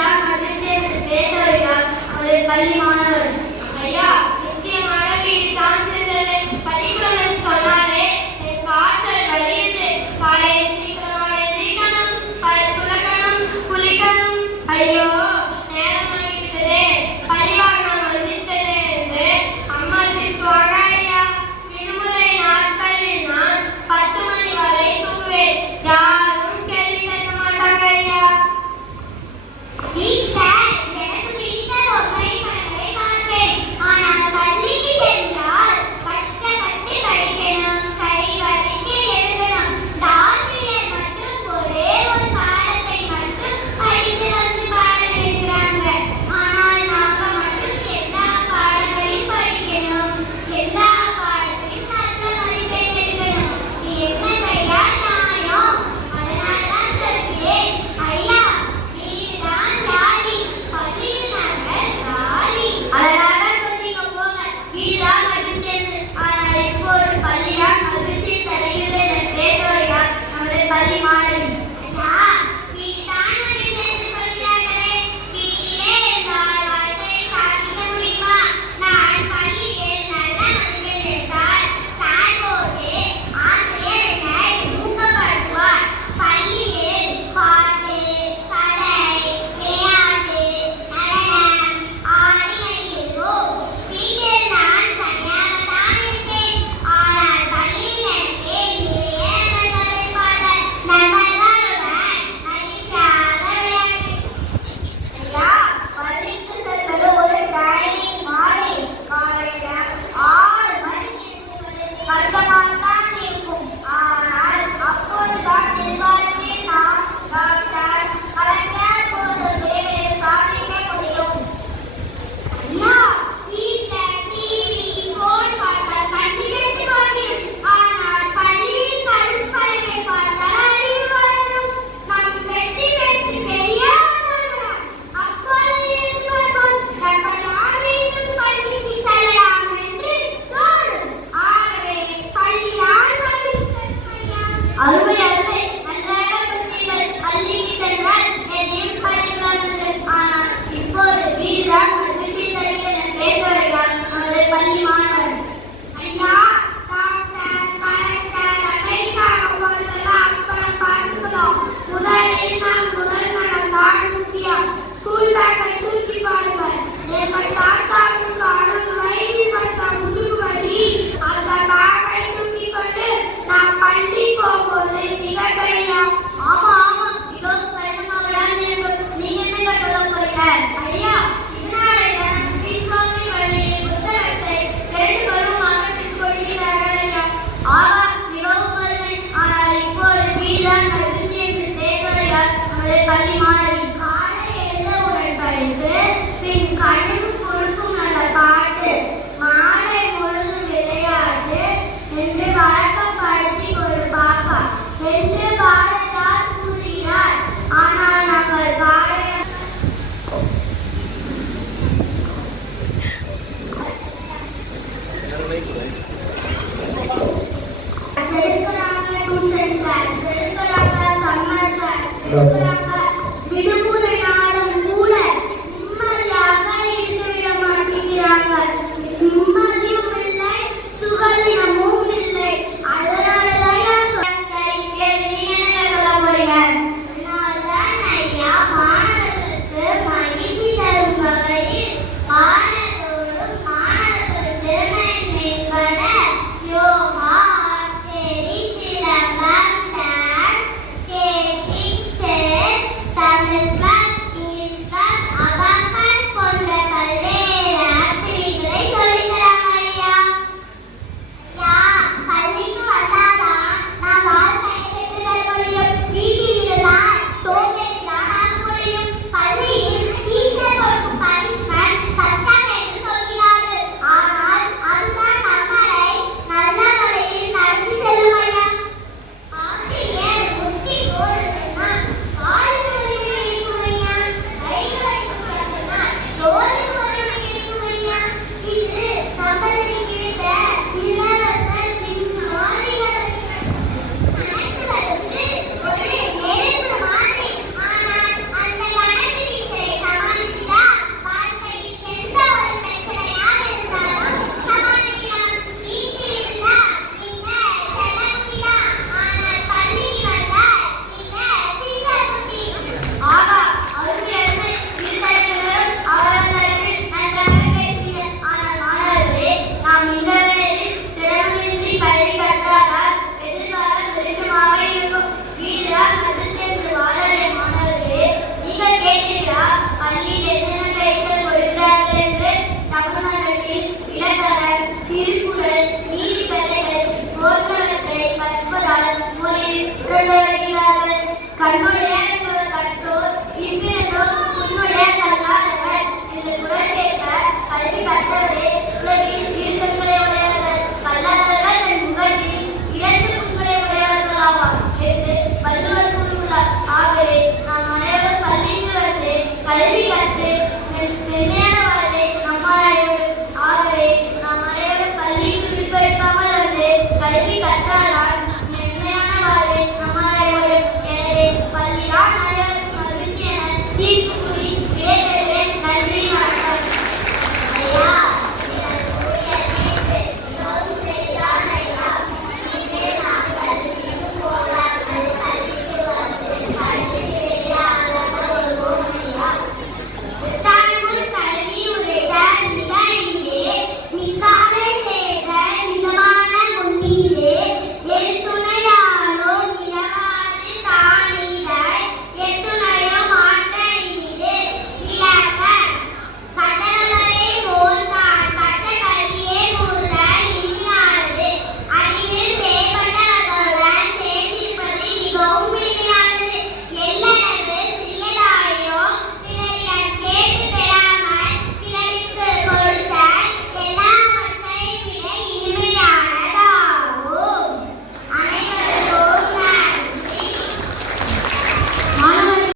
வீடுதான் மகிழ்ச்சி என்று பேச வருகிறார் நமது பள்ளி மாணவர். ஐயா, நிச்சயமாக வீடுதான் சிறந்தது. பள்ளிக்கூடம் என்று சொன்னாலே என் காய்ச்சல் வருகிறது. காலையில் சீக்கிரமாக எந்திரிக்கணும், பல் துலக்கணும், குளிக்கணும். ஐயோ, நேரமாகிவிட்டதே, பள்ளிவாகனம் வந்துவிட்டதே என்று அம்மா திட்டுவாங்க. ஐயா, விடுமுறை நாட்களில் நான் 10 மணி வரை தூங்குவேன். யாரும் கேள்வி கேட்க மாட்டாங்க. ஐயா, எனக்கு பிடித்த பொம்மை படங்களை பார்ப்பேன். ஆனால் பள்ளிக்கு சென்றால் கஷ்டப்பட்டு படிக்கணும், கை வலிக்க எழுதணும். ஆசிரியர் மட்டும் ஒரே ஒரு பாடத்தை மட்டும் படித்து வந்து பாட வைக்கிறாங்க. ஆனால் நாங்க மட்டும் எல்லா பாடங்களையும் படிக்கணும், எல்லா பாடத்தையும் நல்ல மதிப்பெண் எடுக்கணும். என்ன ஐயா நியாயம்? அதனால்தான் சொல்கிறேன் ஐயா, வீடுதான் ஜாலி, பள்ளியினாங்க ஜாலி. அழகாக சொன்னீங்க போங்க. வீடுதான் மகிழ்ச்சி என்று. ஆனால் இப்போ ஒரு பள்ளிதான் மகிழ்ச்சி தருகிறது என்று பேச வருகிறார் நமது பள்ளி மாணவி. ஐயா, வீடுதான் மகிழ்ச்சி என்று சொல்கிறார்களே, வீட்டிலே இருந்தால் வாழ்க்கையை சாதிக்க முடியுமா? நான் பள்ளியில் நல்ல மதிப்பெண் எடுத்தால் சார் போட்டு ஆசிரியர் என்னை ஊக்கப்படுத்துவார். பள்ளியில் பாட்டு, கலை, விளையாட்டு, நடனம், ஆடி மகிழ்வோம். வீட்டில் நான் தனியாகத்தான் இருப்பேன். ஆனால் பள்ளியில் எனக்கு நிறைய நண்பர்கள் இருப்பார்கள். நண்பர்களுடன் மகிழ்ச்சியாக விளையாடுவேன். ஐயா, பள்ளிக்கு செல்வது ஒரு டிரைவிங் மாதிரி. காலையில 6 மணிக்கு எழுந்துவது கஷ்டமாகத்தான் இருக்கும். ஆனால் அப்போதுதான் எதிர்காலத்தில் நாம் டாக்டர், கலைஞர் போன்ற வேலையை சாதிக்க முடியும். ஐயா, வீட்டில் டிவி, போன் பார்த்தால் கண்ணு கெட்டு போய்விடும். ஆனால் பள்ளியில் கருப்பலகை பார்த்தால் அறிவு வளரும். நாம் வெற்றி பெற்று பெரிய ஆளாகலாம். அப்போது இருப்போம், எப்படியாவது மீண்டும் பள்ளிக்கு செல்லலாம் என்று தோணும். ஆகவே பள்ளிதான் மகிழ்ச்சி தரும் ஐயா. அருமை அருமை, நன்றாக சொன்னீர்கள். பள்ளிக்கு சென்றால் எதையும் படிக்கலாம் என்று. ஆனால் இப்போது வீடுதான் மகிழ்ச்சி தருகிறது என்று பேச வருகிறார் நமது பள்ளி மாணவர். ஐயா, டாக்டர், கலெக்டர், அமெரிக்காக போறதெல்லாம் அப்புறம் பார்த்துக்கலாம். முதலில் நாம் முதல் நடந்தால் முக்கியம். ஸ்கூல் பேக்கை தூக்கி பாருங்கள். எங்கள் தாத்தாவுக்கு 60 வயதில் படித்த முதுகுவலி. அந்த பேக்கை தூக்கி கொண்டு நான் பள்ளி போகும்போது மிகப்பெரிய ஆமா ஆமா, மிகவும் கடினமாக தான் இருக்கும். நீங்க என்ன சொல்ல போறீங்க? ஐயா, இதனாலேதான் ஸ்ரீசுவாமி வழியில் புத்தகத்தை 2 பருவமாக பிரித்துக் கொள்கிறார்கள் ஐயா. ஆமா, மிகவும் அருமை. ஆனால் இப்போது வீடுதான் மகிழ்ச்சி என்று பேச வருகிறார் நமது பள்ளி மாணவி. காலை எழுந்தவுடன் படித்து, பின் கனவு கொடுக்கும் நல்ல பாட்டு, மாலை பொழுது விளையாட்டு என்று வழக்கப்படுத்தி ஒரு பாப்பா என்று பாரதியார் கூறுகிறார். ஆனால் நாங்கள் பாரதியார் எடுக்கிறாங்க, டியூஷன் கிளாஸ் எடுக்கிறாங்க, சம்மர் கிளாஸ் எடுக்கிறாங்க. விடுமுறை நாளும் கூட நிம்மதியாக இருக்க விட மாட்டேங்கிறாங்க. நிம்மதியும் இல்லை, சுகதினமும் இல்லை. அதனாலதான் சரி, கேளு, நீங்க என்ன சொல்ல போறீங்க? அதனால்தான் ஐயா, மாணவர்களுக்கு மகிழ்ச்சி தரும் வகையில் மாணவர்களுக்கு திறமை மேம்பட yoga, archery, silambam, dance, skating, chess, கண்ணுடைய கற்றோர் இவ்விரண்டோர் உன்னுடைய கல்லாதவர் என்று குரல் கேட்க கல்வி கற்றவரே உலகில் இருக்கங்களை உடையவர்கள் கல்லாதவர்கள் தன் முகத்தில் இரண்டு புண்களை உடையவர்கள் ஆவார் என்று வள்ளுவர் கூறுகிறார். ஆகவே நாம் அனைவரும் பள்ளிக்கு வந்து கல்வி கற்று மென்மையான வாழ்வை நம்மால் அடைய வேண்டும். ஆகவே நாம் அனைவரும் பள்ளிக்கு விடுப்பெடுக்காமல் வந்து கல்வி கற்றால்தான் மென்மையான வாழ்வை நம்மால் அடைய முடியும். எனவே பள்ளிதான் அனைவருக்கும் மகிழ்ச்சி என தீர்ப்பு கூறி விடைபெறுகிறேன். நன்றி, வணக்கம். ஐயா, நீங்கள் கூறிய தீர்ப்பு மிகவும் சரிதான் ஐயா. இனிமேல் நாம் கல்விக்கு போகாமல் பள்ளிக்கு வந்து கல்வி வெளியாகாத ஒருவோம் ஐயா. தன்முன் கல்வி உரைத்த மிகழிலே மிக்காதை செய்த மிதமான முன்னிலே எழுத்துணையாலோ மிளகாது தானிதாய் எத்துணையோ மாற்ற இனிது விளக்க கட்டளை போல் தான் கற்ற கல்வியே கூறுதல் இனியானது. அதில் மேம்பட்டவர்களுடன் சேர்ந்திருப்பது மிகவும்